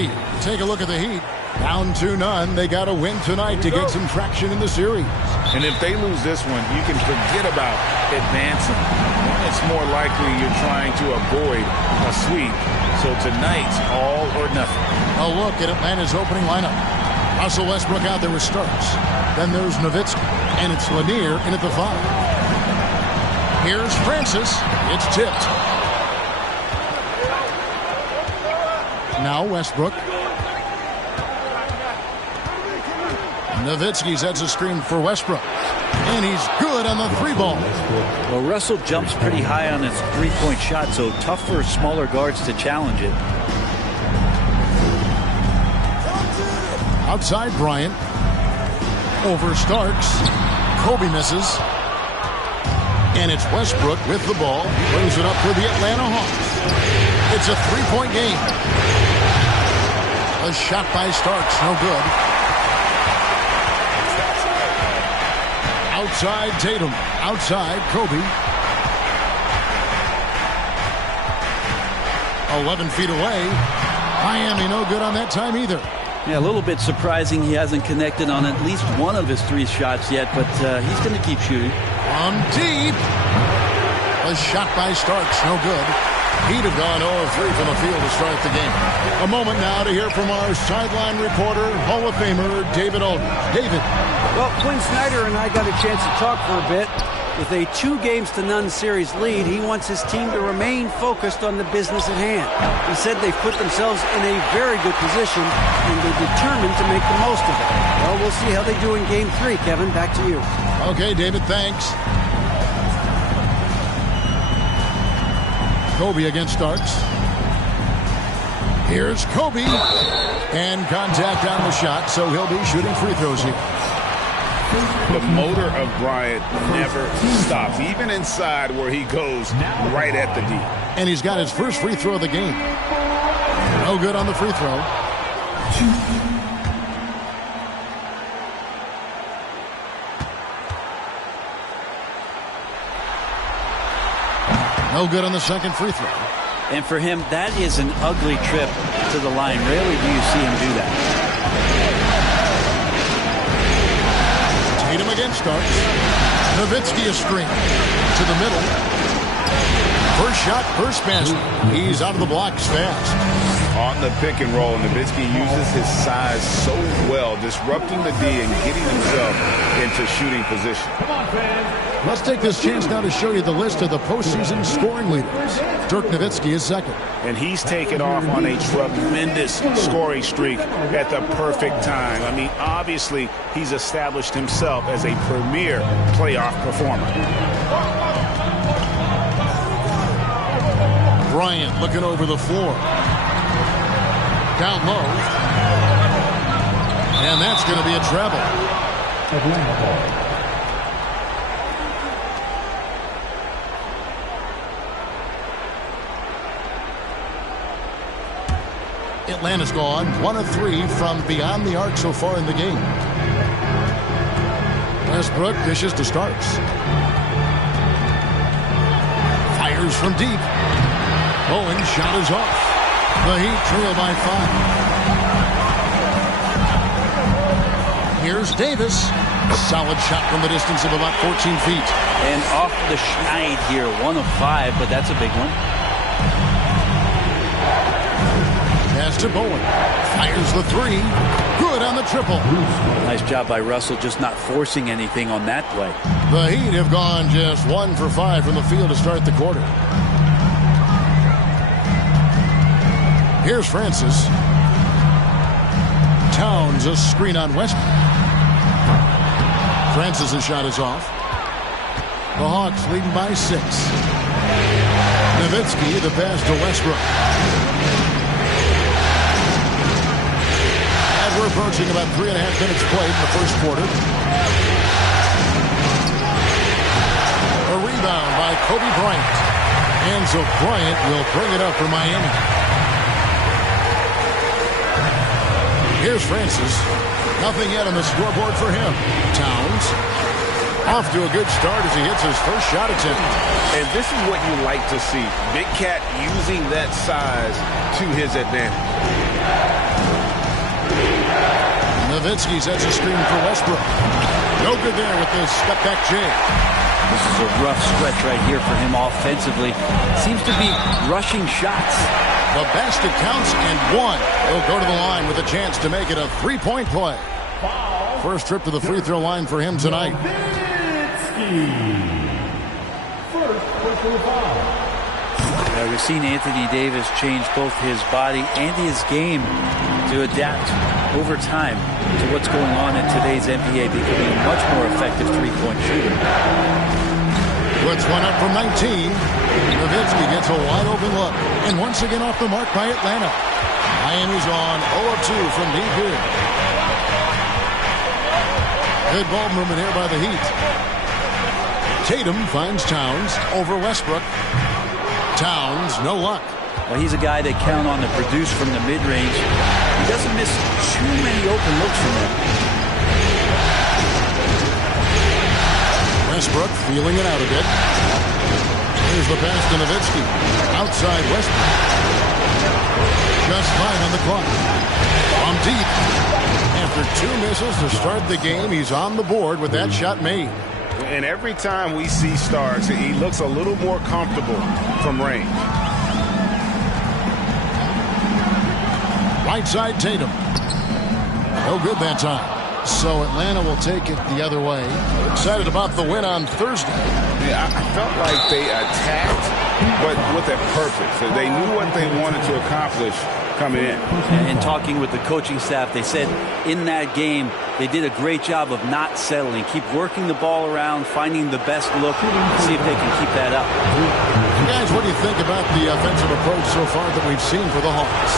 Hey, take a look at the Heat. Down 2-0. They got to win tonight to get some traction in the series. And if they lose this one, you can forget about advancing. It's more likely you're trying to avoid a sweep. So tonight's all or nothing. A look at Atlanta's opening lineup. Russell Westbrook out there with Starks. Then there's Nowitzki. And it's Lanier in at the 5. Here's Francis. It's tipped. Now Westbrook. Nowitzki sets a screen for Westbrook. And he's good on the 3-ball. Well, Russell jumps pretty high on his 3-point shot, so tough for smaller guards to challenge it. Outside Bryant. Over Starks. Kobe misses. And it's Westbrook with the ball. Brings it up for the Atlanta Hawks. It's a 3-point game. A shot by Starks, no good. Outside Tatum. Outside Kobe. 11 feet away. Miami no good on that time either. Yeah, a little bit surprising he hasn't connected on at least one of his 3 shots yet, but he's going to keep shooting. From deep. A shot by Starks, no good. He'd have gone 0-3 from the field to start the game. A moment now to hear from our sideline reporter, Hall of Famer David Aldridge. David. Well, Quinn Snyder and I got a chance to talk for a bit. With a 2-0 series lead, he wants his team to remain focused on the business at hand. He said they've put themselves in a very good position, and they're determined to make the most of it. Well, we'll see how they do in Game 3, Kevin. Back to you. Okay, David, thanks. Kobe against Starks. Here's Kobe. And contact on the shot, so he'll be shooting free throws here. The motor of Bryant never stops, even inside where he goes right at the D. And he's got his first free throw of the game. No good on the free throw. No good on the second free throw. And for him, that is an ugly trip to the line. Rarely do you see him do that. Tatum against Starks. Nowitzki a screen. To the middle. First shot, first basket. He's out of the blocks fast. On the pick and roll, Nowitzki uses his size so well, disrupting the D and getting himself into shooting position. Come on, fans. Let's take this chance now to show you the list of the postseason scoring leaders. Dirk Nowitzki is second. And he's taken off on a tremendous scoring streak at the perfect time. I mean, obviously, he's established himself as a premier playoff performer. Bryant looking over the floor. Down low. And that's going to be a treble. Atlanta's gone 1 of 3 from beyond the arc so far in the game. Westbrook dishes to Starks. Fires from deep. Bowen's shot is off. The Heat trail by 5. Here's Davis. A solid shot from the distance of about 14 feet. And off the schneid here, 1 of 5, but that's a big one. Pass to Bowen. Fires the 3. Good on the triple. Nice job by Russell just not forcing anything on that play. The Heat have gone just 1 for 5 from the field to start the quarter. Here's Francis. Towns a screen on Westbrook. Francis' shot is off. The Hawks leading by 6. Nowitzki the pass to Westbrook. And we're approaching about 3.5 minutes played in the first quarter. A rebound by Kobe Bryant. And so Bryant will bring it up for Miami. Here's Francis. Nothing yet on the scoreboard for him. Towns off to a good start as he hits his first shot attempt. And this is what you like to see. Big Cat using that size to his advantage. Nowitzki sets a screen for Westbrook. No good there with the step-back jam. This is a rough stretch right here for him offensively. Seems to be rushing shots. The basket counts and one. He'll go to the line with a chance to make it a three-point play. First trip to the free throw line for him tonight. We've seen Anthony Davis change both his body and his game to adapt over time to what's going on in today's NBA, becoming a much more effective three-point shooter. Puts one up from 19. Nowitzki gets a wide-open look. And once again off the mark by Atlanta. Miami's on 0 of 2 from deep here. Good ball movement here by the Heat. Tatum finds Towns over Westbrook. Towns, no luck. Well, he's a guy they count on to produce from the mid-range. He doesn't miss too many open looks from him. Westbrook feeling it out a bit. Here's the pass to Nowitzki. Outside Westbrook. Just 5 on the clock. From deep. After 2 misses to start the game, he's on the board with that shot made. And every time we see Starks, he looks a little more comfortable from range. Right side Tatum. No good that time. So Atlanta will take it the other way. Excited about the win on Thursday. Yeah, I felt like they attacked, but with a purpose. They knew what they wanted to accomplish coming in. And talking with the coaching staff, they said in that game they did a great job of not settling. Keep working the ball around, finding the best look, see if they can keep that up. Guys, what do you think about the offensive approach so far that we've seen for the Hawks?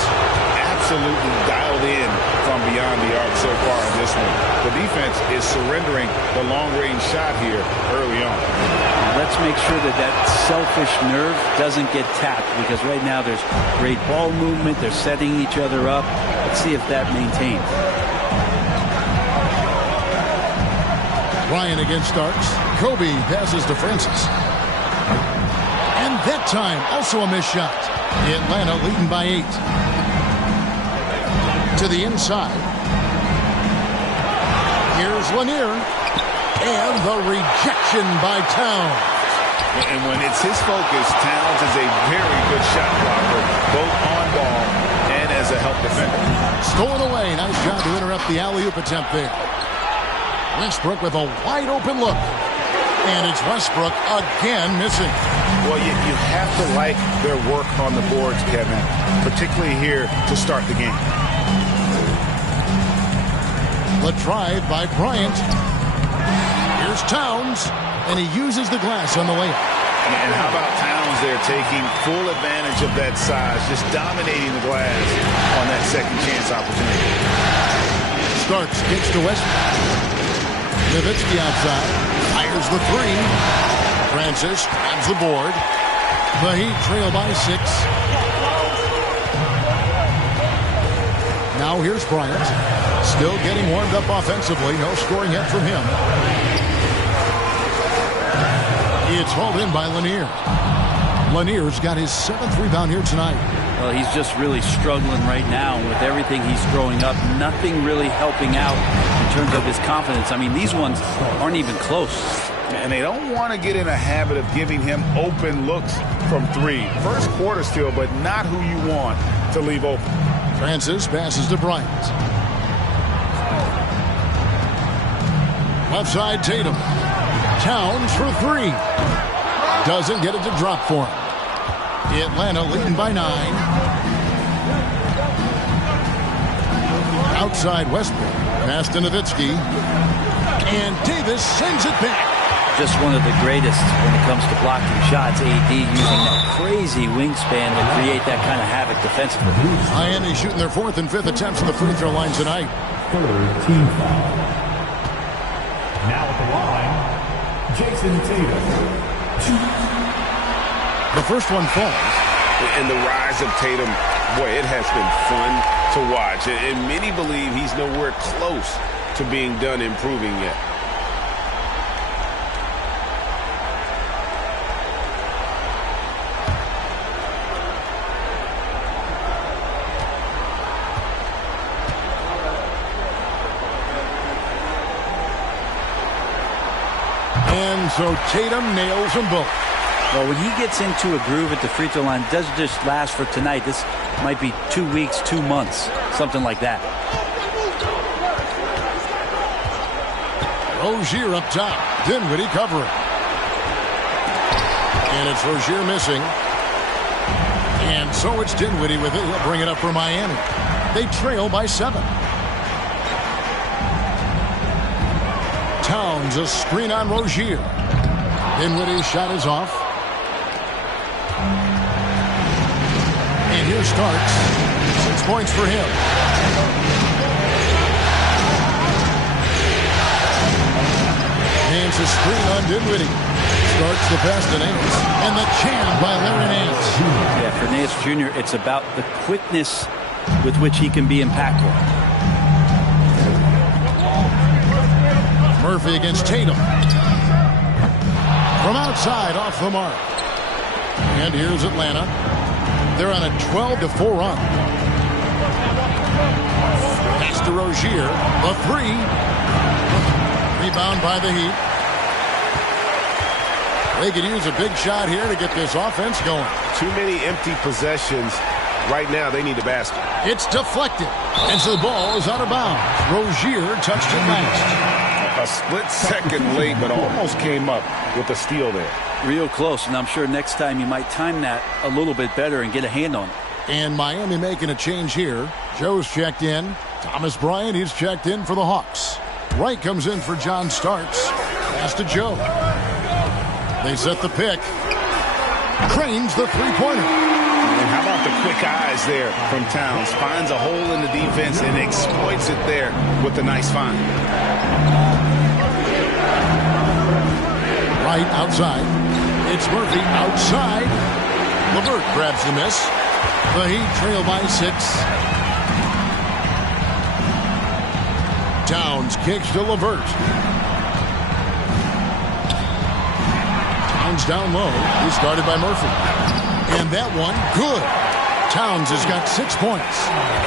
Absolutely dialed in from beyond the arc so far in this one. The defense is surrendering the long-range shot here early on. Let's make sure that that selfish nerve doesn't get tapped, because right now there's great ball movement. They're setting each other up. Let's see if that maintains. Ryan against Starks. Kobe passes to Francis. And that time, also a missed shot. Atlanta leading by 8. To the inside. Here's Lanier. And the rejection by Towns. And when it's his focus, Towns is a very good shot blocker, both on ball and as a help defender. Stolen away. Nice job to interrupt the alley-oop attempt there. Westbrook with a wide-open look. And it's Westbrook again missing. Well, you have to like their work on the boards, Kevin, particularly here to start the game. The drive by Bryant. Here's Towns, and he uses the glass on the layup. And how about Towns there taking full advantage of that size, just dominating the glass on that second chance opportunity. Starks kicks to Westbrook. Nowitzki outside. Fires the 3. Francis grabs the board. The Heat trail by 6. Now here's Bryant. Still getting warmed up offensively. No scoring yet from him. It's hauled in by Lanier. Lanier's got his 7th rebound here tonight. Well, he's just really struggling right now with everything he's throwing up. Nothing really helping out in terms of his confidence. I mean, these ones aren't even close. And they don't want to get in a habit of giving him open looks from 3. First quarter still, but not who you want to leave open. Francis passes to Bryant. Left side Tatum. Towns for 3. Doesn't get it to drop for him. Atlanta leading by 9. Outside Westbrook. Pass to Nowitzki. And Davis sends it back. Just one of the greatest when it comes to blocking shots. AD using that crazy wingspan to create that kind of havoc defensively. Miami shooting their 4th and 5th attempts at the free throw line tonight. Team foul. Now at the line, Jason Tatum. The first one falls. And the rise of Tatum, boy, it has been fun to watch. And many believe he's nowhere close to being done improving yet. And so Tatum nails them both. Well, when he gets into a groove at the free throw line, it doesn't just last for tonight. This might be 2 weeks, 2 months, something like that. Rozier up top. Dinwiddie covering. And it's Rozier missing. And so it's Dinwiddie with it. He'll bring it up for Miami. They trail by 7. Towns, a screen on Rozier. Dinwiddie's shot is off. And here Starks. 6 points for him. Nance a screen on Dinwiddie. Starts the pass to Nance. And the jam by Larry Nance. Yeah, for Nance Jr., it's about the quickness with which he can be impactful. Murphy against Tatum. From outside, off the mark. And here's Atlanta. They're on a 12-4 run. Pass to Rozier. A 3. Rebound by the Heat. They could use a big shot here to get this offense going. Too many empty possessions. Right now, they need a basket. It's deflected. And so the ball is out of bounds. Rozier touched it last. A split second late, but almost came up with a steal there. Real close, and I'm sure next time you might time that a little bit better and get a hand on it. And Miami making a change here. Joe's checked in. Thomas Bryant, he's checked in for the Hawks. Wright comes in for John Starks. Pass to Joe. They set the pick. Cranes the three-pointer. And how about the quick eyes there from Towns? Finds a hole in the defense and exploits it there with a nice find. Wright outside. It's Murphy outside. LeVert grabs the miss. The Heat trail by 6. Towns kicks to LeVert. Towns down low. He started by Murphy. And that one, good. Towns has got 6 points.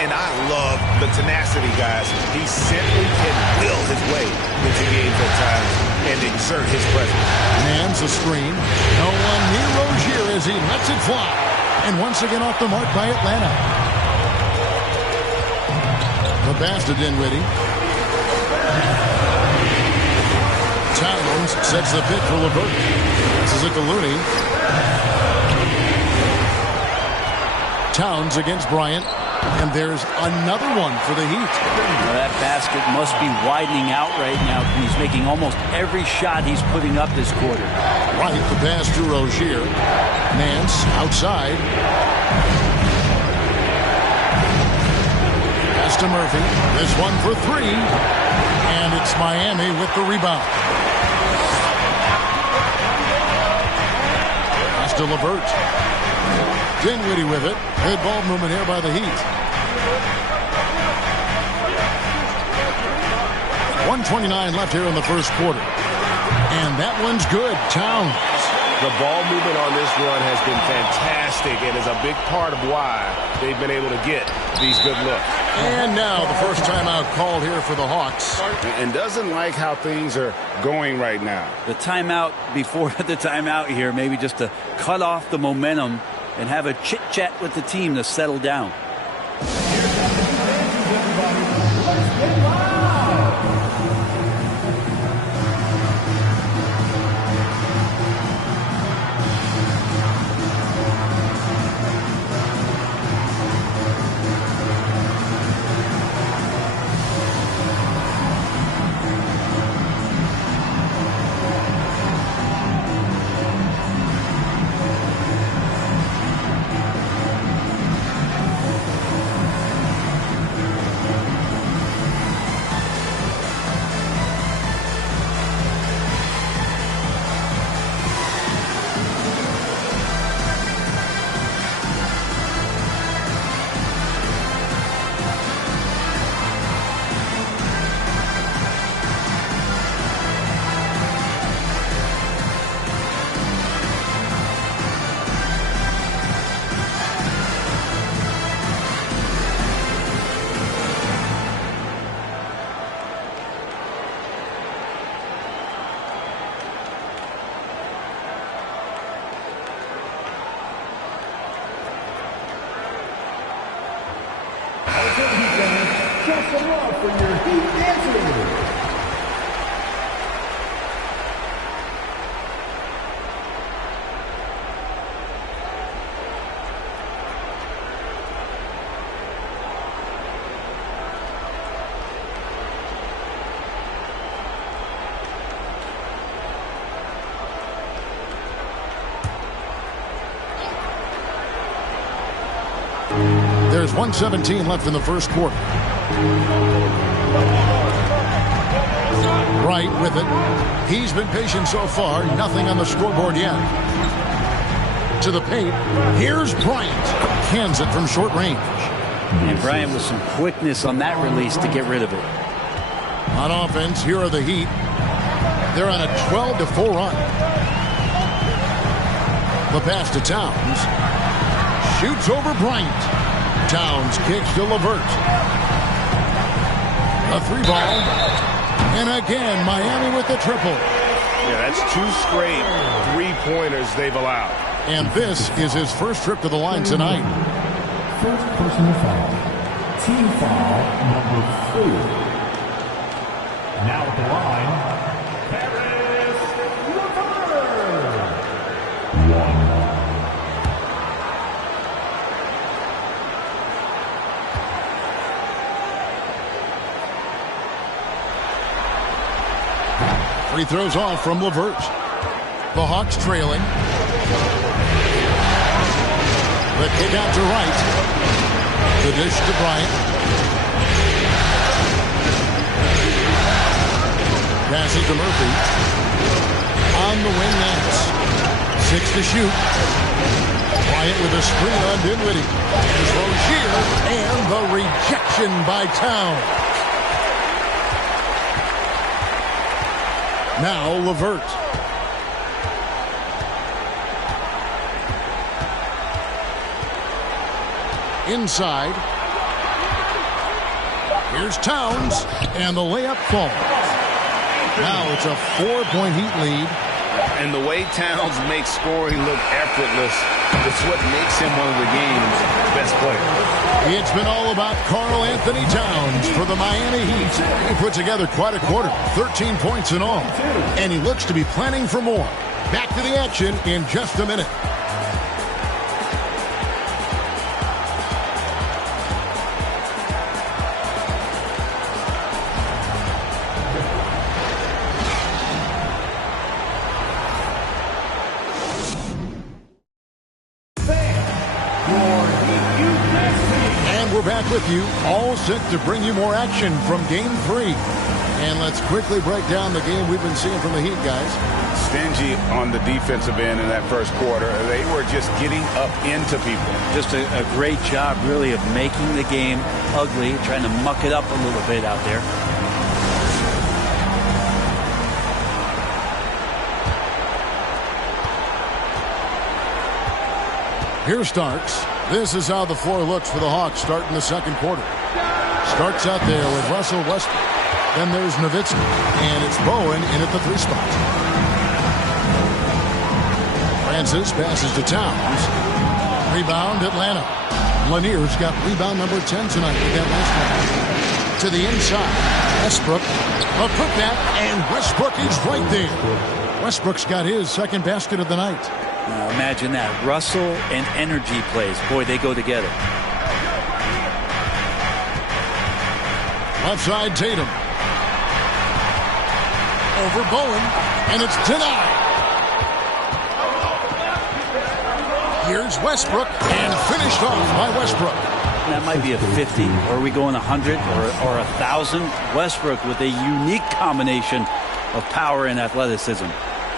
And I love the tenacity, guys. He simply can will his way into games at times and exert his presence. Nance a screen. No one near Rozier as he lets it fly. And once again off the mark by Atlanta. The pass to Dinwiddie. Towns sets the pick for LeVert. This is it to Looney. Towns against Bryant. And there's another one for the Heat. Well, that basket must be widening out right now. He's making almost every shot he's putting up this quarter. Right, the pass to Rozier. Nance outside. Pass to Murphy. This one for 3. And it's Miami with the rebound. Pass to LeVert. Dinwiddie with it. Good ball movement here by the Heat. 1:29 left here in the first quarter. And that one's good. Towns. The ball movement on this run has been fantastic and is a big part of why they've been able to get these good looks. And now the first timeout called here for the Hawks. And doesn't like how things are going right now. The timeout before the timeout here, maybe just to cut off the momentum and have a chit-chat with the team to settle down. Show some love for your Heat dancers. There's 1:17 left in the first quarter. Wright with it. He's been patient so far. Nothing on the scoreboard yet. To the paint. Here's Bryant. Cans it from short range. And Bryant with some quickness on that release to get rid of it. On offense, here are the Heat. They're on a 12-4 run. The pass to Towns. Shoots over Bryant. Towns kicks to LeVert. A three ball. And again, Miami with the triple. Yeah, that's 2 straight three-pointers they've allowed. And this is his first trip to the line tonight. First personal foul. Team foul number 4. Now at the line, Paris LeVert. 1. Free throws off from LeVert. The Hawks trailing. The kick out to Wright. The dish to Bryant. Passes to Murphy. On the wing, Nance. 6 to shoot. Bryant with a screen on Dinwiddie. Here's Rozier. And the rejection by Towns. Now LeVert. Inside. Here's Towns. And the layup falls. Now it's a 4-point Heat lead. And the way Towns makes scoring look effortless, it's what makes him one of the game's best players. It's been all about Karl Anthony Towns for the Miami Heat. He put together quite a quarter, 13 points in all. And he looks to be planning for more. Back to the action in just a minute. We're back with you, all set to bring you more action from Game 3. And let's quickly break down the game we've been seeing from the Heat, guys. Stingy on the defensive end in that first quarter. They were just getting up into people. Just a great job, really, of making the game ugly, trying to muck it up a little bit out there. Here's Starks. This is how the floor looks for the Hawks starting the second quarter. Starts out there with Russell Westbrook. Then there's Nowitzki. And it's Bowen in at the 3 spot. Francis passes to Towns. Rebound Atlanta. Lanier's got rebound number 10 tonight with that last one. To the inside. Westbrook. A putback. And Westbrook is right there. Westbrook's got his second basket of the night. Now imagine that. Russell and energy plays. Boy, they go together. Left side, Tatum. Over Bowen. And it's denied. Here's Westbrook. And finished off by Westbrook. That might be a 50. Or are we going 100 or 1,000? Westbrook with a unique combination of power and athleticism.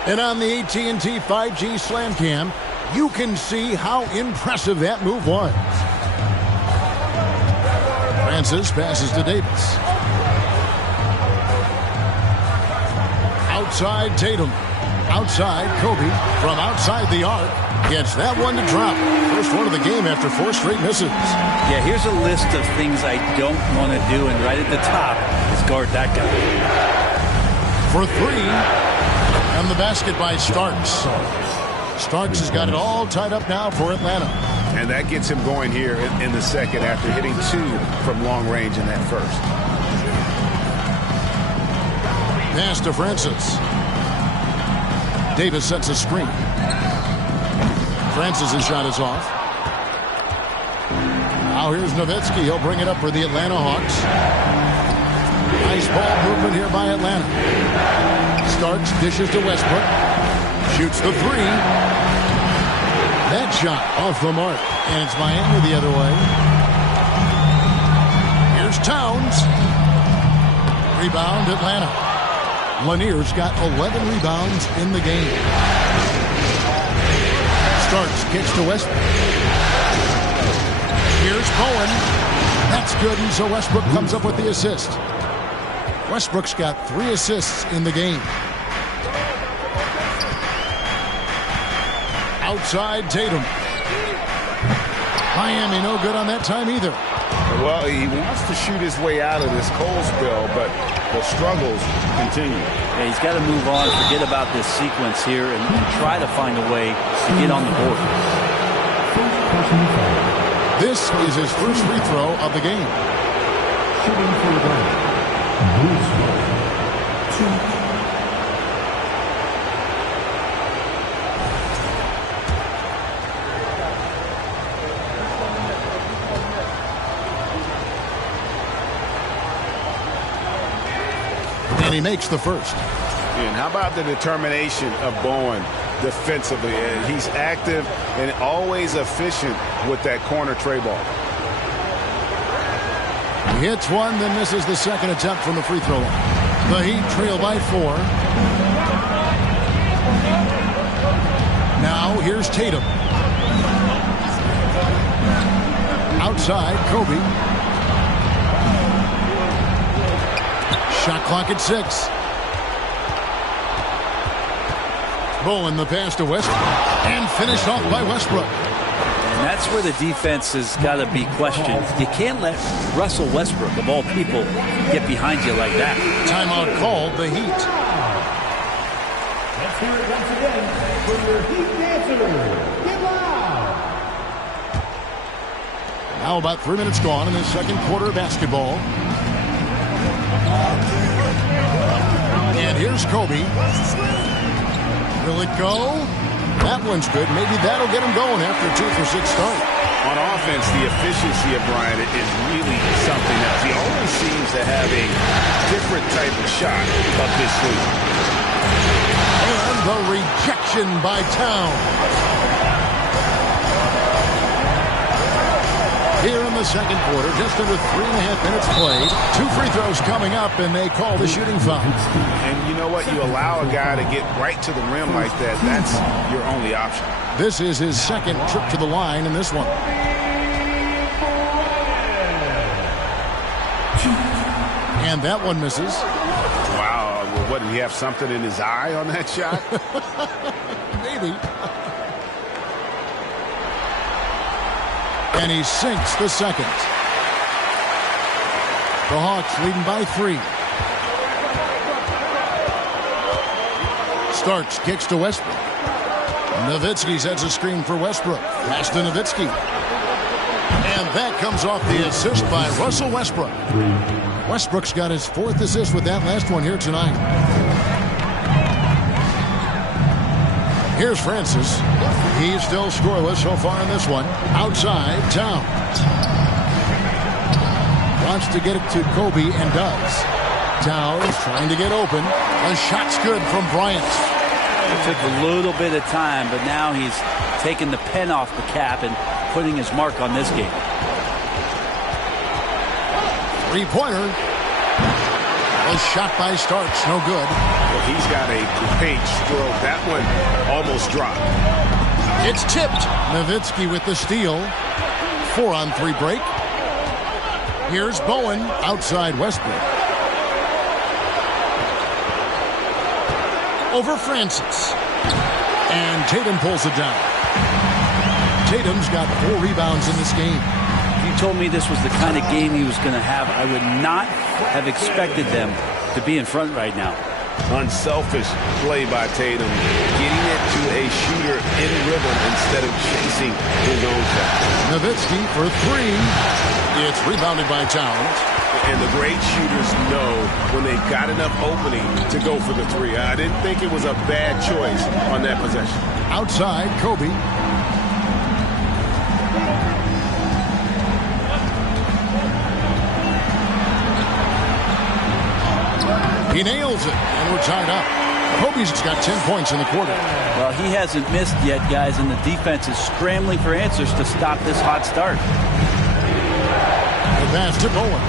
And on the AT&T 5G Slam Cam, you can see how impressive that move was. Francis passes to Davis. Outside Tatum. Outside Kobe. From outside the arc. Gets that one to drop. First one of the game after 4 straight misses. Yeah, here's a list of things I don't want to do. And right at the top is guard that guy. For 3. And the basket by Starks. Starks has got it all tied up now for Atlanta. And that gets him going here in the second after hitting 2 from long range in that first. Pass to Francis. Davis sets a screen. Francis' shot is off. Now here's Nowitzki. He'll bring it up for the Atlanta Hawks. Nice ball movement here by Atlanta. Starks, dishes to Westbrook. Shoots the 3. That shot off the mark. And it's Miami the other way. Here's Towns. Rebound Atlanta. Lanier's got 11 rebounds in the game. Starks, kicks to Westbrook. Here's Bowen. That's good, and so Westbrook comes up with the assist. Westbrook's got 3 assists in the game. Outside Tatum. Miami no good on that time either. Well, he wants to shoot his way out of this cold spell, but the struggles continue. Yeah, he's got to move on, forget about this sequence here, and try to find a way to get on the board. This is his first free throw of the game. Shooting for the game. Bruce Bowen. 2. And he makes the first. And how about the determination of Bowen defensively? He's active and always efficient with that corner tray ball. He hits one, then misses the second attempt from the free throw line. The Heat trail by 4. Now here's Tatum. Outside, Kobe. Shot clock at 6. Bowen the pass to Westbrook. And finished off by Westbrook. And that's where the defense has got to be questioned. You can't let Russell Westbrook, of all people, get behind you like that. Timeout called, the Heat. Let's hear it once again for your Heat dancers. Get loud! Now about 3 minutes gone in the second quarter of basketball. And here's Kobe. Will it go? That one's good. Maybe that'll get him going after a 2-for-6 start. On offense, the efficiency of Bryant is really something else. He always seems to have a different type of shot up his sleeve. And the rejection by Towns. Here in the second quarter, just under 3.5 minutes played. 2 free throws coming up, and they call the shooting foul. And you know what? You allow a guy to get right to the rim like that. That's your only option. This is his second trip to the line in this one. And that one misses. Wow. What, did he have something in his eye on that shot? Maybe. And he sinks the second. The Hawks leading by 3. Starks kicks to Westbrook. Nowitzki sets a screen for Westbrook. Pass to Nowitzki. And that comes off the assist by Russell Westbrook. Westbrook's got his 4th assist with that last one here tonight. Here's Francis. He's still scoreless so far in this one. Outside, Towns. Wants to get it to Kobe and does. Towns trying to get open. The shot's good from Bryant. It took a little bit of time, but now he's taking the pen off the cap and putting his mark on this game. 3-pointer. A shot by Starks, no good. Well, he's got a great stroke. That one almost dropped. It's tipped. Nowitzki with the steal. 4-on-3 break. Here's Bowen outside Westbrook. Over Francis. And Tatum pulls it down. Tatum's got 4 rebounds in this game. If you told me this was the kind of game he was going to have, I would not have expected them to be in front right now. Unselfish play by Tatum, getting it to a shooter in rhythm instead of chasing his own shot. Nowitzki for three. It's rebounded by Towns. And the great shooters know when they've got enough opening to go for the three. I didn't think it was a bad choice on that possession. Outside, Kobe. He nails it, and we're tied up. Kobe's got 10 points in the quarter. Well, he hasn't missed yet, guys, and the defense is scrambling for answers to stop this hot start. The pass to Bowen.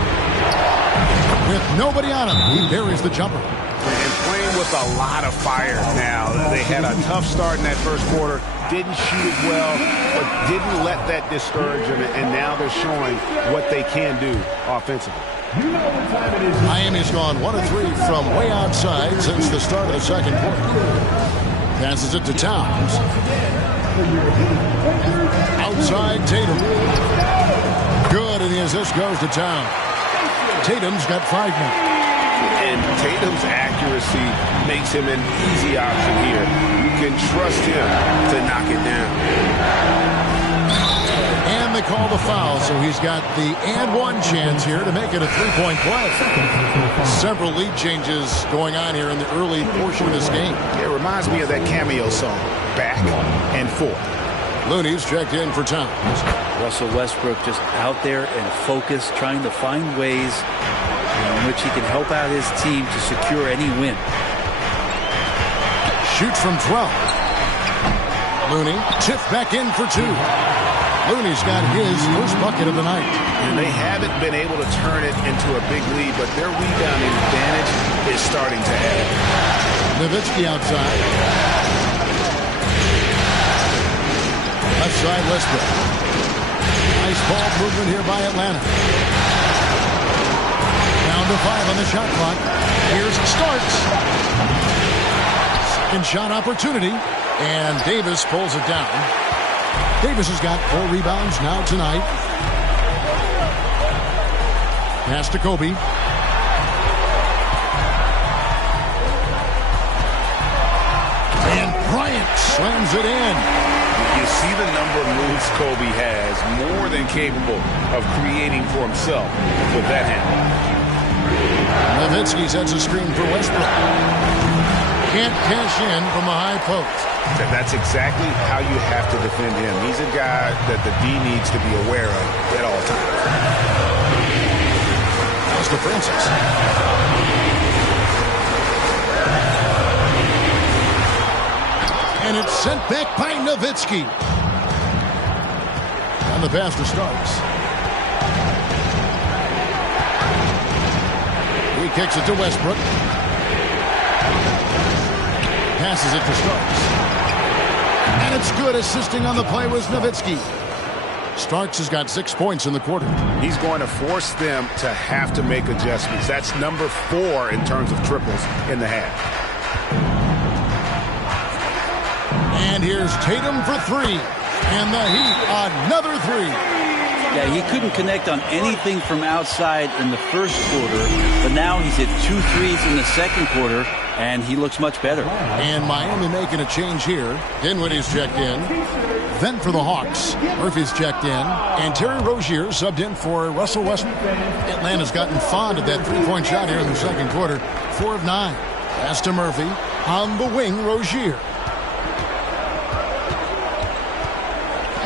With nobody on him, he buries the jumper. And playing with a lot of fire now. They had a tough start in that first quarter. Didn't shoot it well, but didn't let that discourage them. And now they're showing what they can do offensively. Miami's gone 1 of 3 from way outside since the start of the second quarter. Passes it to Towns. Outside Tatum. Good, and the assist goes to Towns. Tatum's got 5 now. And Tatum's accuracy makes him an easy option here. You can trust him to knock it down. And they call the foul, so he's got the and one chance here to make it a 3-point play. Several lead changes going on here in the early portion of this game. It reminds me of that cameo song, Back and Forth. Looney's checked in for Towns. Russell Westbrook just out there and focused, trying to find ways in which he can help out his team to secure any win. Shoots from 12. Looney tipped back in for 2. Looney's got his first bucket of the night. And they haven't been able to turn it into a big lead, but their rebounding advantage is starting to add. Nowitzki outside. Left side, Westbrook. Nice ball movement here by Atlanta. Down to 5 on the shot clock. Here's Starks. Second shot opportunity, and Davis pulls it down. Davis has got 4 rebounds now tonight. Pass to Kobe. And Bryant slams it in. You see the number of moves Kobe has, more than capable of creating for himself with that hand. Nowitzki sets a screen for Westbrook. Can't cash in from the high post. That's exactly how you have to defend him. He's a guy that the D needs to be aware of at all times. Pass to Francis. And it's sent back by Nowitzki. And the pass to Starks. He kicks it to Westbrook. Passes it to Starks. And it's good. Assisting on the play was Nowitzki. Starks has got 6 points in the quarter. He's going to force them to have to make adjustments. That's number 4 in terms of triples in the half. And here's Tatum for 3. And the Heat, another 3. Yeah, he couldn't connect on anything from outside in the first quarter, but now he's hit 2 threes in the second quarter, and he looks much better. And Miami making a change here. Dinwiddie's checked in. Then for the Hawks, Murphy's checked in. And Terry Rozier subbed in for Russell Westbrook. Atlanta's gotten fond of that three-point shot here in the second quarter. 4 of 9. Pass to Murphy. On the wing, Rozier.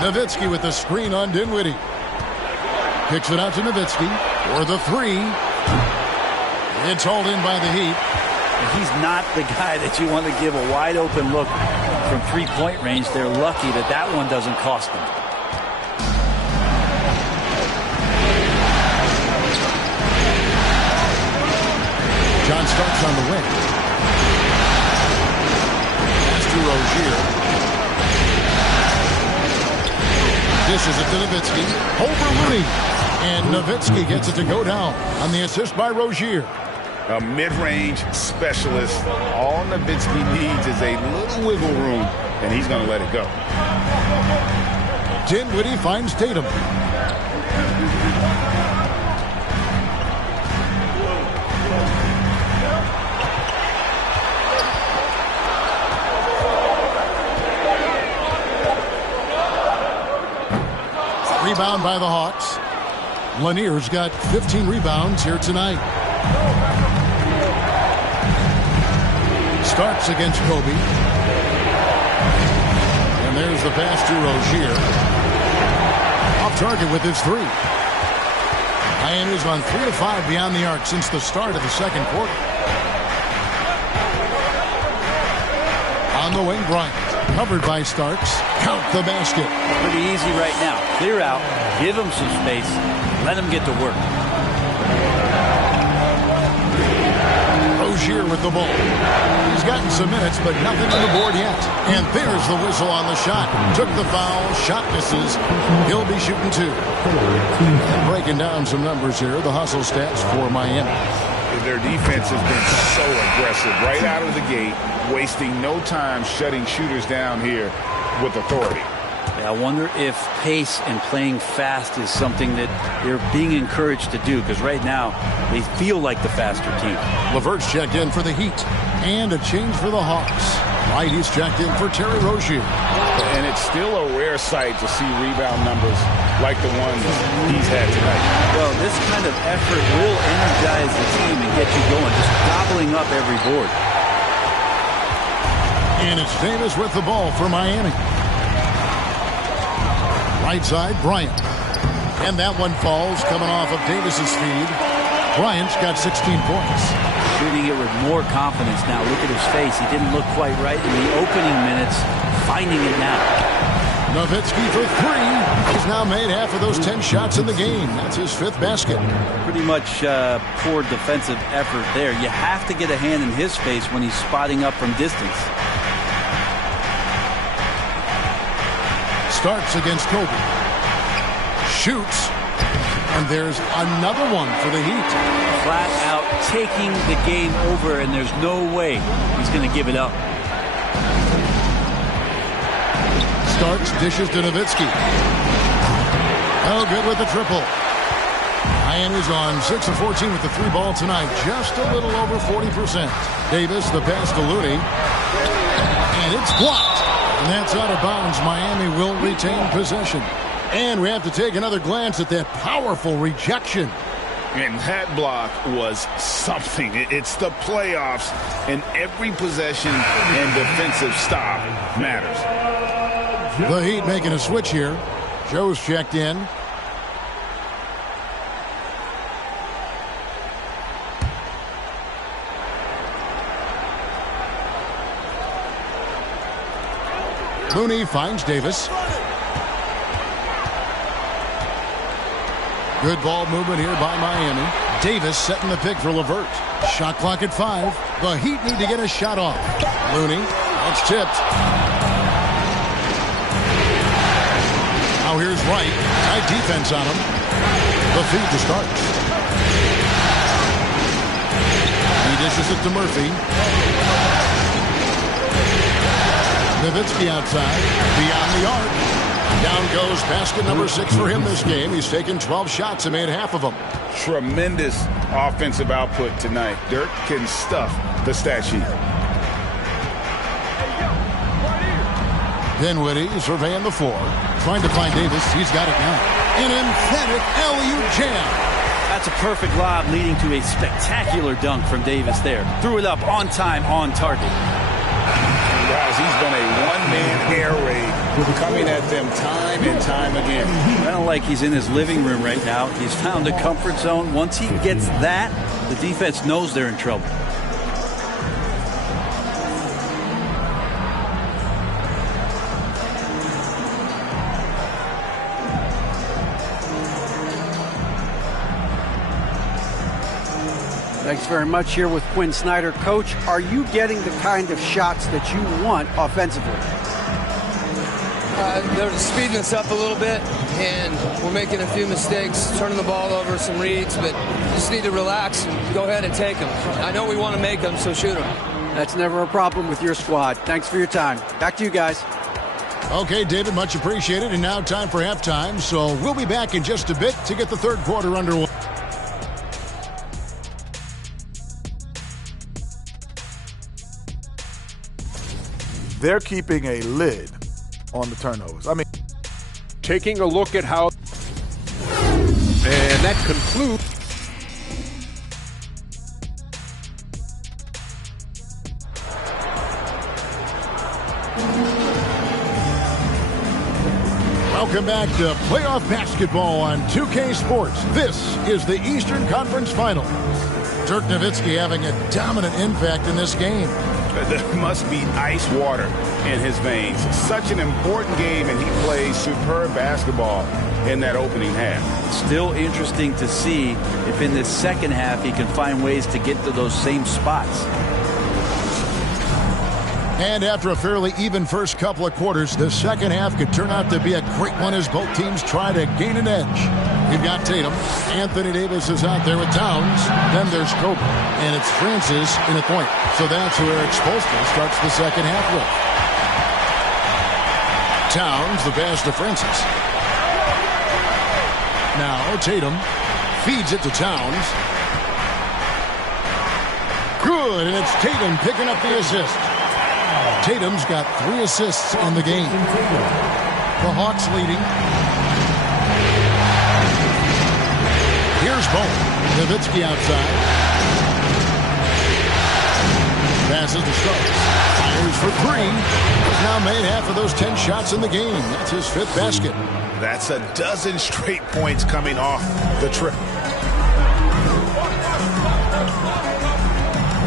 Nowitzki with the screen on Dinwiddie. Kicks it out to Nowitzki for the 3. It's hauled in by the Heat. He's not the guy that you want to give a wide open look from three-point range. They're lucky that that one doesn't cost them. John Starks on the wing. Pass to Rozier. Dishes it to Nowitzki. Over Looney. And Nowitzki gets it to go down on the assist by Rozier. A mid-range specialist. All Nowitzki needs is a little wiggle room, and he's going to let it go. Dinwiddie finds Tatum. Rebound by the Hawks. Lanier's got 15 rebounds here tonight. Starks against Kobe. And there's the pass to Rozier. Off target with his three. Miami's on 3 of 5 beyond the arc since the start of the second quarter. On the wing, Bryant. Covered by Starks. Count the basket. Pretty easy right now. Clear out. Give him some space. Let him get to work. Rozier with the ball. He's gotten some minutes, but nothing on the board yet. And there's the whistle on the shot. Took the foul. Shot misses. He'll be shooting 2. And breaking down some numbers here. The hustle stats for Miami. Their defense has been so aggressive right out of the gate, wasting no time shutting shooters down here with authority. I wonder if pace and playing fast is something that they're being encouraged to do, because right now they feel like the faster team. LeVert's checked in for the Heat. And a change for the Hawks. Right, he's checked in for Terry Rozier. And it's still a rare sight to see rebound numbers like the ones he's had tonight. Well, this kind of effort will energize the team and get you going, just gobbling up every board. And it's Davis with the ball for Miami. Right side, Bryant. And that one falls coming off of Davis's feed. Bryant's got 16 points. Shooting it with more confidence now. Look at his face. He didn't look quite right in the opening minutes. Finding it now. Nowitzki for 3. He's now made half of those 10 shots in the game. That's his 5th basket. Pretty much poor defensive effort there. You have to get a hand in his face when he's spotting up from distance. Starts against Kobe. Shoots. And there's another one for the Heat. Flat out taking the game over, and there's no way he's going to give it up. Starks dishes to Nowitzki. Oh, good with the triple. Miami's on 6 of 14 with the 3 ball tonight. Just a little over 40%. Davis, the pass to Looney. And it's blocked. And that's out of bounds. Miami will retain possession. And we have to take another glance at that powerful rejection. And that block was something. It's the playoffs, and every possession and defensive stop matters. The Heat making a switch here. Joe's checked in. Looney finds Davis. Good ball movement here by Miami. Davis setting the pick for LeVert. Shot clock at 5. The Heat need to get a shot off. Looney. That's tipped. Now here's Wright. Tight defense on him. The feed to Starks. He dishes it to Murphy. Nowitzki outside. Beyond the arc. Down goes basket number 6 for him this game. He's taken 12 shots and made half of them. Tremendous offensive output tonight. Dirk can stuff the stat sheet. Dinwiddie surveying the floor. Trying to find Davis. He's got it now. An emphatic alley-oop jam. That's a perfect lob leading to a spectacular dunk from Davis there. Threw it up on time, on target. Guys, he's been a one-man air raid coming at them time and time again. Kind of like he's in his living room right now. He's found a comfort zone. Once he gets that, the defense knows they're in trouble. Thanks very much. Here with Quinn Snyder. Coach, are you getting the kind of shots that you want offensively? They're speeding us up a little bit, and we're making a few mistakes, turning the ball over, some reads, but just need to relax and go ahead and take them. I know we want to make them, so shoot them. That's never a problem with your squad. Thanks for your time. Back to you guys. Okay, David, much appreciated. And now time for halftime. So we'll be back in just a bit to get the third quarter underway. They're keeping a lid on the turnovers. I mean, taking a look at how And that concludes. Welcome back to playoff basketball on 2K Sports. This is the Eastern Conference Final. Dirk Nowitzki having a dominant impact in this game. There must be ice water in his veins. Such an important game, and he plays superb basketball in that opening half. Still interesting to see if in this second half he can find ways to get to those same spots. And after a fairly even first couple of quarters, the second half could turn out to be a great one as both teams try to gain an edge. You've got Tatum. Anthony Davis is out there with Towns. Then there's Kobe. And it's Francis in a point. So that's who Eric Spoelstra starts the second half with. Towns, the pass to Francis. Now Tatum feeds it to Towns. Good, and it's Tatum picking up the assist. Tatum's got 3 assists in the game. The Hawks leading. Here's Bowen. Nowitzki outside. Passes to Starks. Fires for 3. He's now made half of those 10 shots in the game. That's his 5th basket. That's a dozen straight points coming off the trip.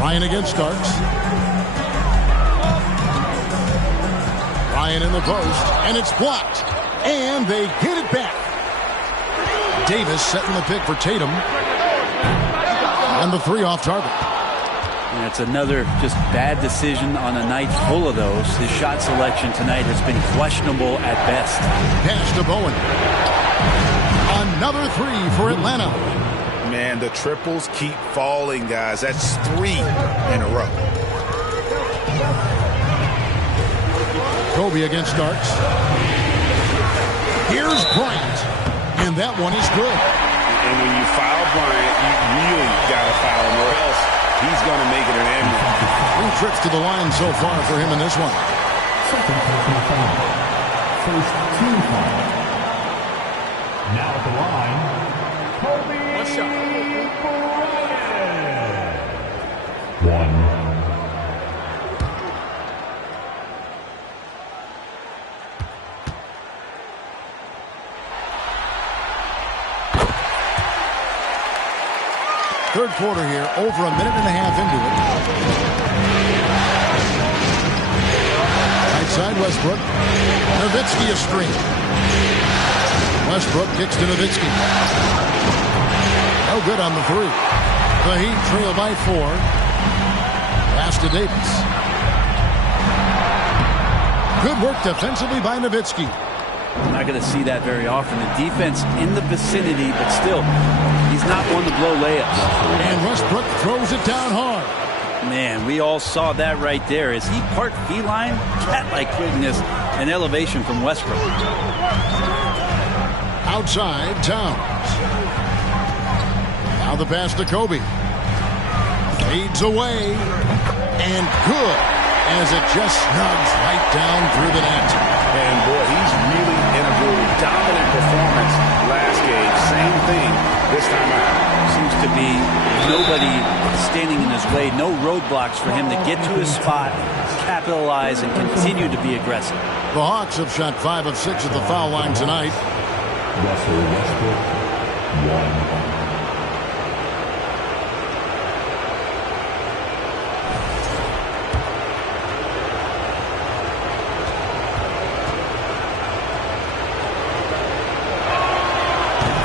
Ryan against Starks. Ryan in the post, and it's blocked. And they get it back. Davis setting the pick for Tatum. And the 3 off target. And it's another just bad decision on a night full of those. His shot selection tonight has been questionable at best. Pass to Bowen. Another 3 for Atlanta. Man, the triples keep falling, guys. That's 3 in a row. Kobe against Starks. Here's Bryant. And that one is good. And when you foul Bryant, you really got to foul him, or else he's going to make it an end. 3 trips to the line so far for him in this one. Second personal foul. First 2 fouls. Now at the line, Kobe Bryant. 1. Third quarter here, over a minute and a half into it. Right side, Westbrook. Nowitzki a screen. Westbrook kicks to Nowitzki. No good on the 3. The Heat trail by 4. Pass to Davis. Good work defensively by Nowitzki. Not going to see that very often. The defense in the vicinity, but still, he's not one to blow layups. And Westbrook throws it down hard. Man, we all saw that right there. Is he part feline? Cat-like quickness and elevation from Westbrook. Outside, Towns. Now the pass to Kobe. Fades away. And good, as it just snugs right down through the net. And boy, he's really in a really dominant performance last game. Same thing this time out. Seems to be nobody standing in his way. No roadblocks for him to get to his spot, capitalize, and continue to be aggressive. The Hawks have shot 5 of 6 at the foul line tonight. Russell Westbrook, 1.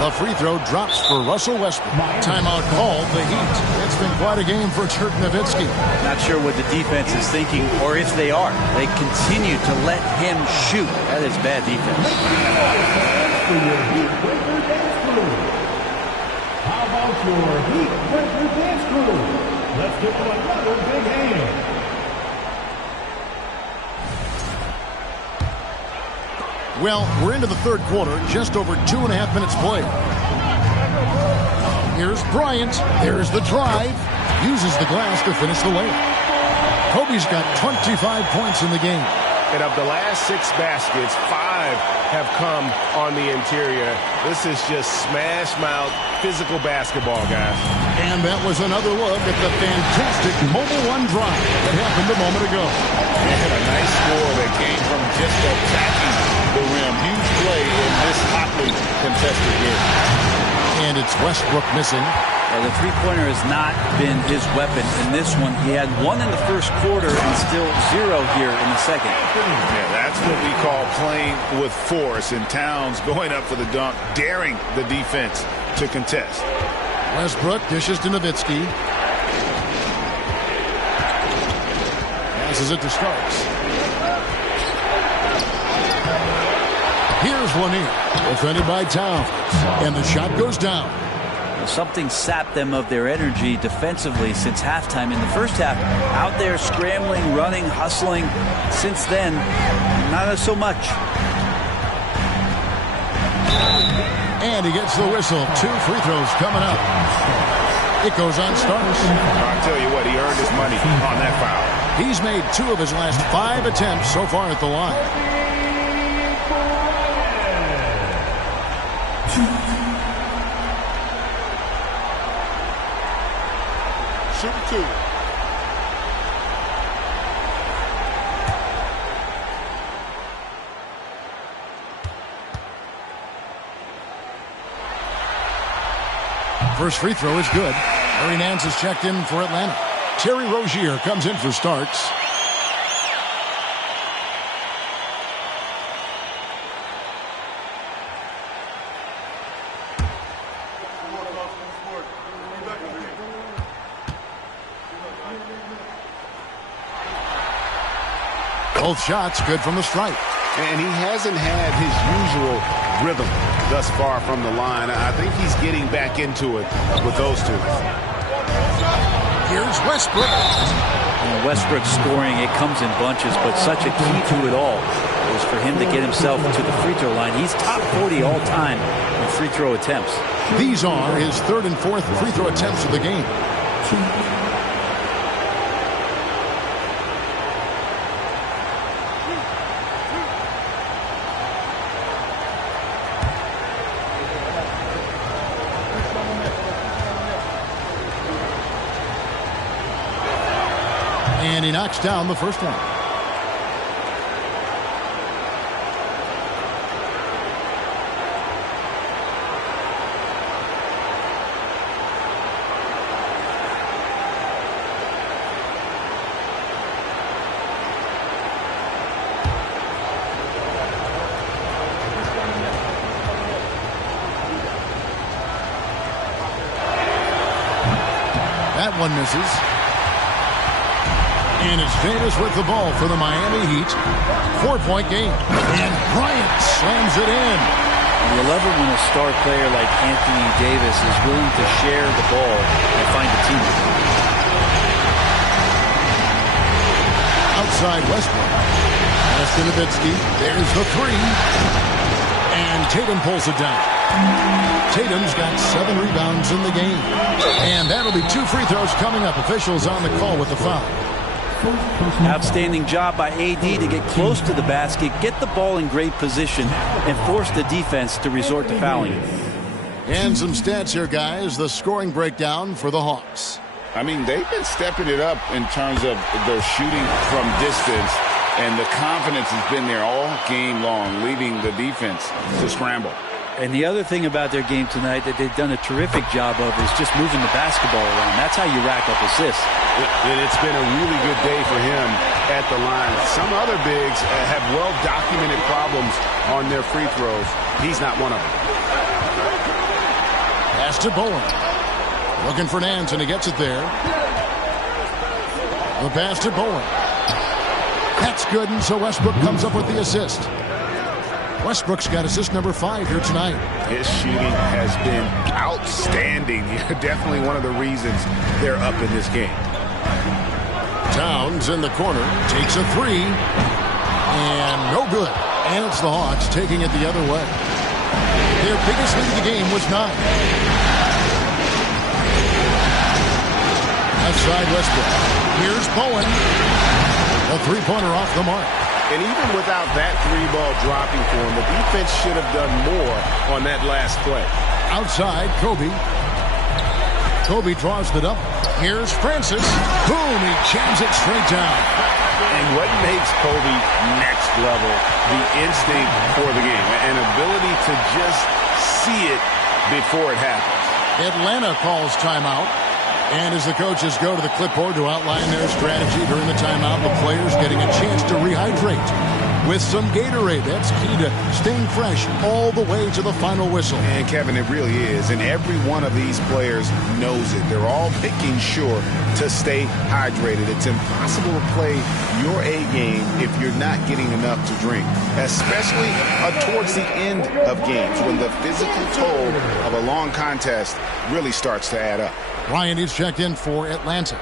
The free throw drops for Russell Westbrook. Timeout called the Heat. It's been quite a game for Dirk Nowitzki. Not sure what the defense is thinking, or if they are. They continue to let him shoot. That is bad defense. How about your Heat Breaker Dance Crew? Let's give them another big hand. Well, we're into the third quarter, just over 2.5 minutes played. Here's Bryant. There's the drive. Uses the glass to finish the layup. Kobe's got 25 points in the game. And of the last 6 baskets, 5 have come on the interior. This is just smash-mouth physical basketball, guys. And that was another look at the fantastic Mobile One drive that happened a moment ago. And a nice score that came from just attacking the rim. Huge play in this hotly contested game. And it's Westbrook missing. Well, the three-pointer has not been his weapon in this one. He had 1 in the first quarter and still 0 here in the second. Yeah, that's what we call playing with force. And Towns going up for the dunk, daring the defense to contest. Westbrook dishes to Nowitzki. Passes it to Starks. Here's Lanier, defended by Towns. And the shot goes down. Something sapped them of their energy defensively since halftime. In the first half, out there scrambling, running, hustling. Since then, not so much. And he gets the whistle. 2 free throws coming up. It goes on Starks. I'll tell you what, he earned his money on that foul. He's made 2 of his last 5 attempts so far at the line. Shoot 2. First free throw is good. Larry Nance is checked in for Atlanta. Terry Rozier comes in for Starks. Both shots good from the stripe. And he hasn't had his usual rhythm thus far from the line. I think he's getting back into it with those 2. Here's Westbrook. Westbrook scoring, it comes in bunches, but such a key to it all is for him to get himself to the free throw line. He's top 40 all time in free throw attempts. These are his 3rd and 4th free throw attempts of the game. And he knocks down the first one. That one misses. And it's Davis with the ball for the Miami Heat. 4-point game. And Bryant slams it in. You love it when a star player like Anthony Davis is willing to share the ball and find a teammate. Outside Westbrook. Pass to Nowitzki. There's the 3. And Tatum pulls it down. Tatum's got 7 rebounds in the game. And that'll be 2 free throws coming up. Officials on the call with the foul. Outstanding job by AD to get close to the basket, get the ball in great position, and force the defense to resort to fouling. And some stats here, guys. The scoring breakdown for the Hawks. I mean, they've been stepping it up in terms of their shooting from distance, and the confidence has been there all game long, leaving the defense to scramble. And the other thing about their game tonight that they've done a terrific job of is just moving the basketball around. That's how you rack up assists. And it's been a really good day for him at the line. Some other bigs have well-documented problems on their free throws. He's not one of them. Pass to Bowen. Looking for Nance, and he gets it there. The pass to Bowen. That's good, and so Westbrook comes up with the assist. Westbrook's got assist number 5 here tonight. His shooting has been outstanding. Definitely one of the reasons they're up in this game. Towns in the corner, takes a 3, and no good. And it's the Hawks taking it the other way. Their biggest lead of the game was 9. Outside Westbrook. Here's Bowen. A 3-pointer off the mark. And even without that three-ball dropping for him, the defense should have done more on that last play. Outside, Kobe. Kobe draws the double. Here's Francis. Boom, he jams it straight down. And what makes Kobe next level, the instinct for the game, an ability to just see it before it happens. Atlanta calls timeout. And as the coaches go to the clipboard to outline their strategy during the timeout, the players getting a chance to rehydrate with some Gatorade. That's key to staying fresh all the way to the final whistle. And, Kevin, it really is. And every one of these players knows it. They're all making sure to stay hydrated. It's impossible to play your A game if you're not getting enough to drink, especially towards the end of games when the physical toll of a long contest really starts to add up. Ryan is checked in for Atlanta.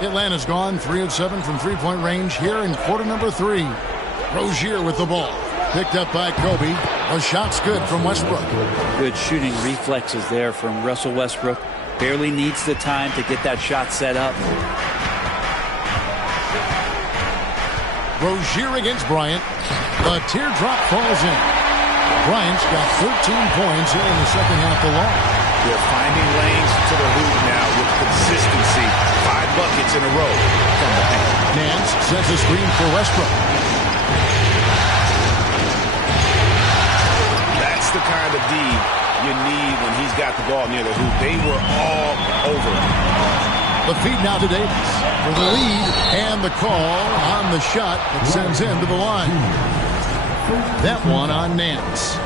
Atlanta's gone 3 of 7 from three-point range here in quarter number 3. Rozier with the ball. Picked up by Kobe. A shot's good from Westbrook. Good shooting reflexes there from Russell Westbrook. Barely needs the time to get that shot set up. Rozier against Bryant. The teardrop falls in. Bryant's got 13 points here in the second half alone. They're finding lanes to the hoop now with consistency. 5 buckets in a row from the paint. Nance sets a screen for Westbrook. That's the kind of D you need when he's got the ball near the hoop. They were all over it. The feed now to Davis for the lead and the call on the shot that sends him to the line. That one on Nance.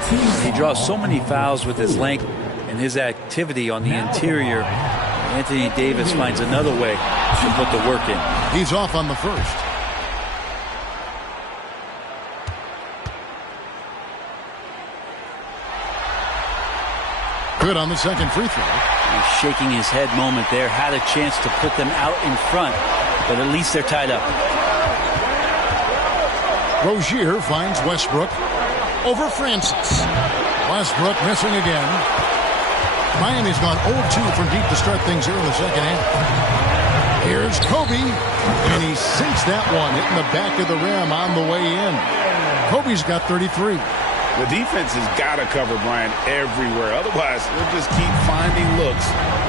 He draws so many fouls with his length and his activity on the interior. Anthony Davis finds another way to put the work in. He's off on the first. Good on the second free throw. He's shaking his head moment there. Had a chance to put them out in front, but at least they're tied up. Rozier finds Westbrook over Francis. Westbrook missing again. Miami's gone 0-2 from deep to start things here in the second half. Here's Kobe, and he sinks that one, hitting the back of the rim on the way in. Kobe's got 33. The defense has got to cover Bryant everywhere. Otherwise, he'll just keep finding looks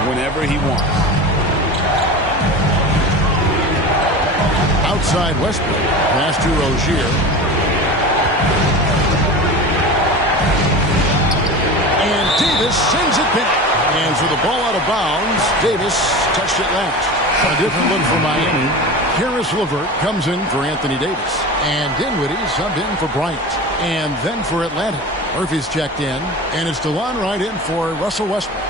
whenever he wants. Outside Westbrook. Pass to Rozier. And Davis sends it back. And so the ball out of bounds. Davis touched it last. A different look for Miami. Karis LeVert comes in for Anthony Davis. And Dinwiddie subbed in for Bryant. And then for Atlanta, Murphy's checked in. And it's DeLon Wright in for Russell Westbrook.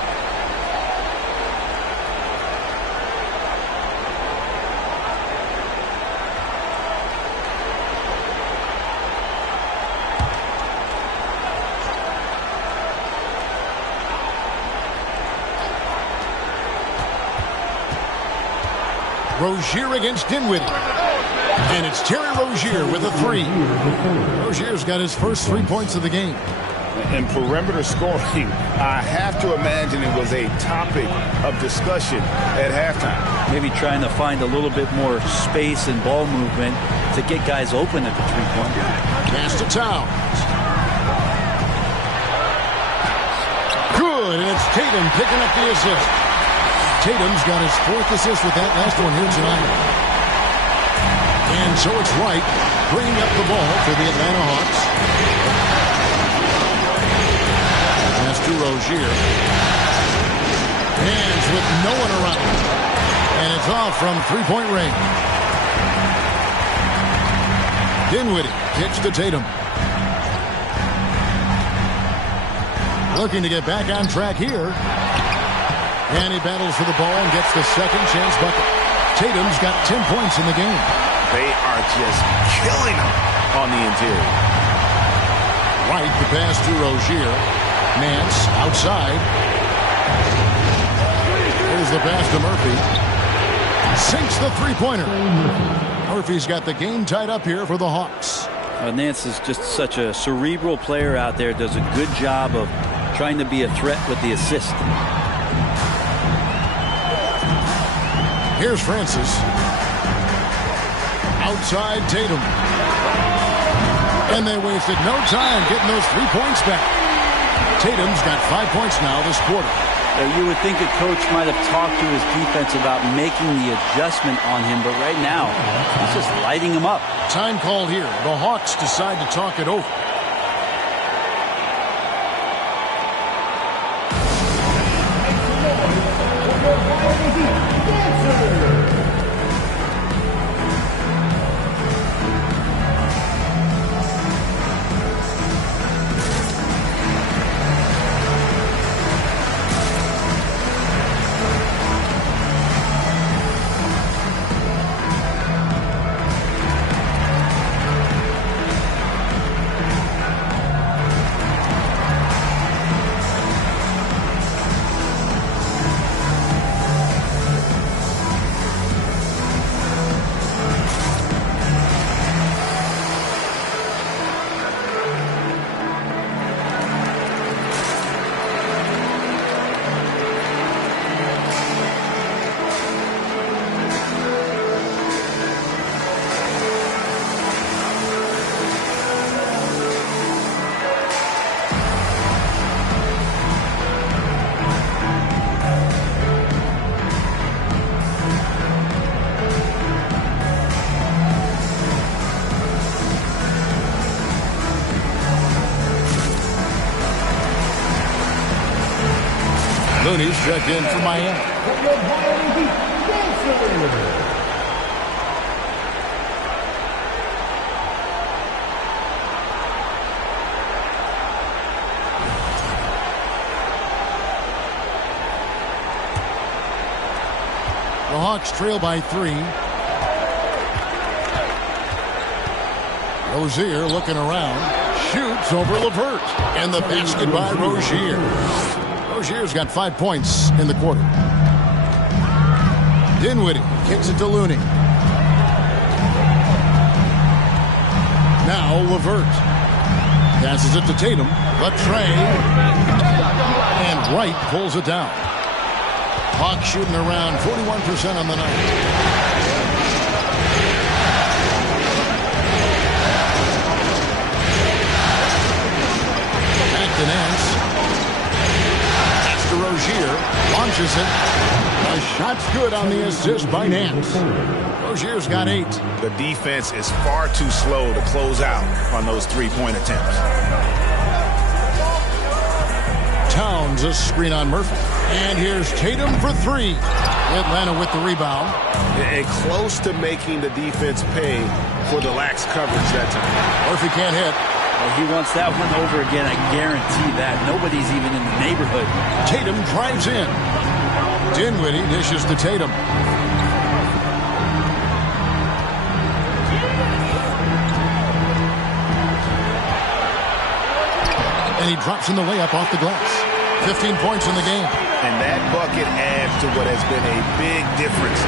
Rozier against Dinwiddie. And it's Terry Rozier with a 3. Rozier's got his first 3 points of the game. And perimeter scoring, I have to imagine it was a topic of discussion at halftime. Maybe trying to find a little bit more space and ball movement to get guys open at the three-point line. Pass to Towns. Good, and it's Tatum picking up the assist. Tatum's got his 4th assist with that last one here tonight. And so it's Wright bringing up the ball for the Atlanta Hawks. Pass to Rozier. Hands with no one around. And it's off from three-point range. Dinwiddie kicks to Tatum. Looking to get back on track here. And he battles for the ball and gets the second chance bucket. Tatum's got 10 points in the game. They are just killing him on the interior. Wright, the pass to Rozier. Nance outside. Here's the pass to Murphy. Sinks the three-pointer. Murphy's got the game tied up here for the Hawks. Nance is just such a cerebral player out there. Does a good job of trying to be a threat with the assist. Here's Francis. Outside Tatum. And they wasted no time getting those 3 points back. Tatum's got 5 points now this quarter. You would think a coach might have talked to his defense about making the adjustment on him, but right now, he's just lighting him up. Time called here. The Hawks decide to talk it over. Looney's checked in for Miami. The Hawks trail by 3. Rozier looking around. Shoots over LeVert. And the basket by Rozier. Rozier's got 5 points in the quarter. Dinwiddie kicks it to Looney. Now LeVert. Passes it to Tatum. The tray. And Wright pulls it down. Hawks shooting around 41% on the night. Back to Nance. Pass to Rozier. Launches it. The shot's good on the assist by Nance. Rozier's got 8. The defense is far too slow to close out on those three-point attempts. Towns a screen on Murphy. And here's Tatum for 3. Atlanta with the rebound. And close to making the defense pay for the lax coverage that time. Murphy can't hit. Well, he wants that one over again, I guarantee that. Nobody's even in the neighborhood. Tatum drives in. Dinwiddie dishes to Tatum. And he drops in the layup off the glass. 15 points in the game. And that bucket adds to what has been a big difference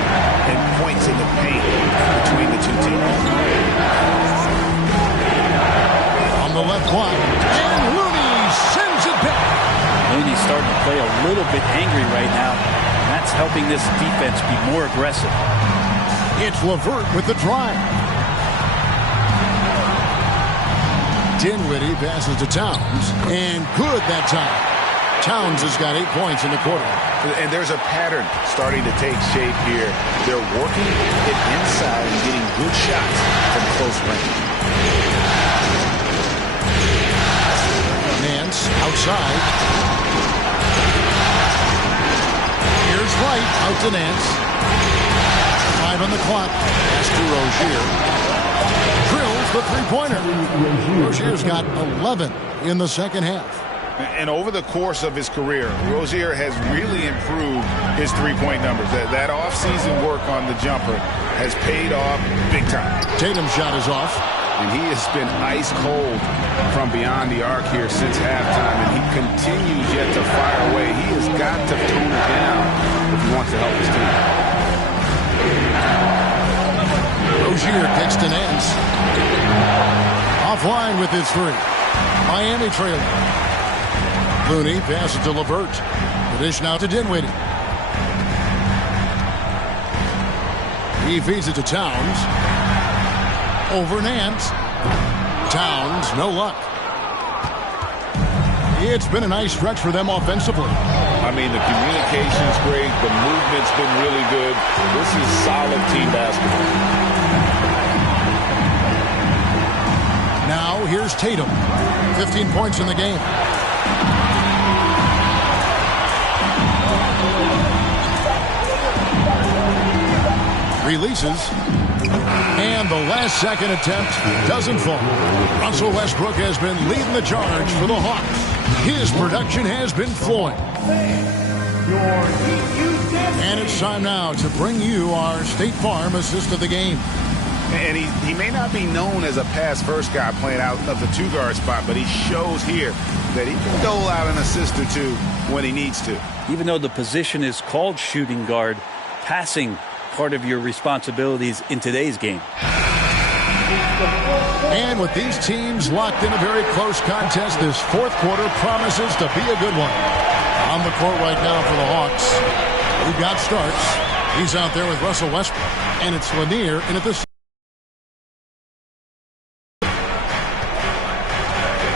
in points in the paint between the two teams. On the left block. And Looney sends it back. Looney's starting to play a little bit angry right now. That's helping this defense be more aggressive. It's LeVert with the drive. Dinwiddie passes to Towns. And good that time. Towns has got 8 points in the quarter. And there's a pattern starting to take shape here. They're working it inside and getting good shots from close range. Nance outside. Here's Wright out to Nance. 5 on the clock. Pass to Rozier. Drills the three-pointer. Rozier's got 11 in the second half. And over the course of his career, Rozier has really improved his three-point numbers. That off-season work on the jumper has paid off big time. Tatum's shot is off. And he has been ice cold from beyond the arc here since halftime. And he continues yet to fire away. He has got to tone it down if he wants to help his team. Rozier kicks to Nance. Offline with his 3. Miami trailing. Looney passes to LeVert. The dish now to Dinwiddie. He feeds it to Towns. Over Nance. Towns, no luck. It's been a nice stretch for them offensively. I mean, the communication's great. The movement's been really good. This is solid team basketball. Now, here's Tatum. 15 points in the game. Releases. And the last-second attempt doesn't fall. Russell Westbrook has been leading the charge for the Hawks. His production has been flowing. And it's time now to bring you our State Farm assist of the game. And he may not be known as a pass-first guy playing out of the two-guard spot, but he shows here that he can dole out an assist or two when he needs to. Even though the position is called shooting guard, passing part of your responsibilities in today's game. And with these teams locked in a very close contest, this fourth quarter promises to be a good one. On the court right now for the Hawks, we've got Starks. He's out there with Russell Westbrook. And it's Lanier in at the...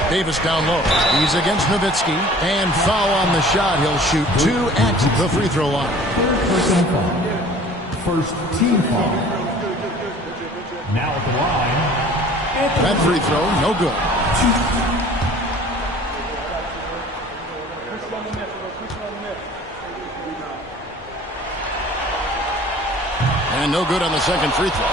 Davis down low. He's against Nowitzki. And foul on the shot. He'll shoot 2 at the free throw line. First team foul. Now at the line. That free throw, no good. And no good on the second free throw.